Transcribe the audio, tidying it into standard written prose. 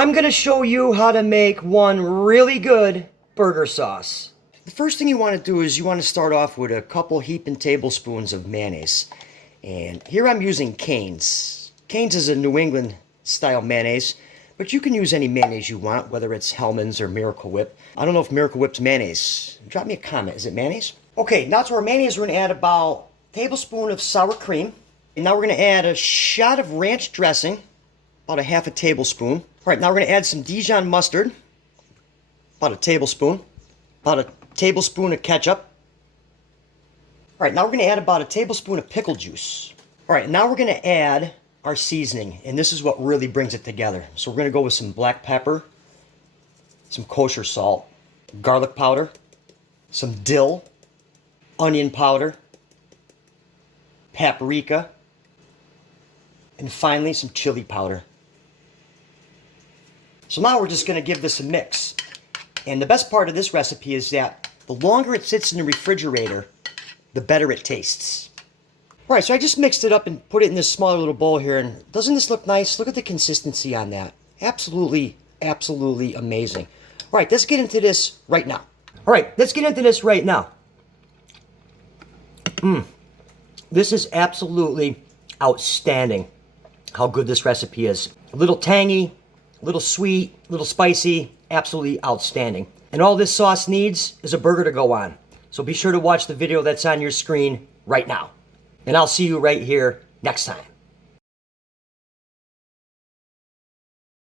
I'm gonna show you how to make one really good burger sauce. The first thing you want to do is you want to start off with a couple heaping tablespoons of mayonnaise. And here I'm using Cane's. Cane's is a New England style mayonnaise, but you can use any mayonnaise you want, whether it's Hellmann's or Miracle Whip. I don't know if Miracle Whip's mayonnaise. Drop me a comment. Is it mayonnaise? Okay, now to our mayonnaise, we're going to add about a tablespoon of sour cream. And now we're going to add a shot of ranch dressing, about a half a tablespoon. All right, now we're going to add some Dijon mustard, about a tablespoon. About a tablespoon of ketchup. All right, now we're going to add about a tablespoon of pickle juice. All right, now we're going to add our seasoning, and this is what really brings it together. So we're going to go with some black pepper, some kosher salt, garlic powder, some dill, onion powder, paprika, and finally some chili powder. So now we're just going to give this a mix. And the best part of this recipe is that the longer it sits in the refrigerator, the better it tastes. All right, so I just mixed it up and put it in this smaller little bowl here. And doesn't this look nice? Look at the consistency on that. Absolutely, absolutely amazing. All right, let's get into this right now. This is absolutely outstanding how good this recipe is. A little tangy, a little sweet, a little spicy, absolutely outstanding. And all this sauce needs is a burger to go on. So be sure to watch the video that's on your screen right now. And I'll see you right here next time.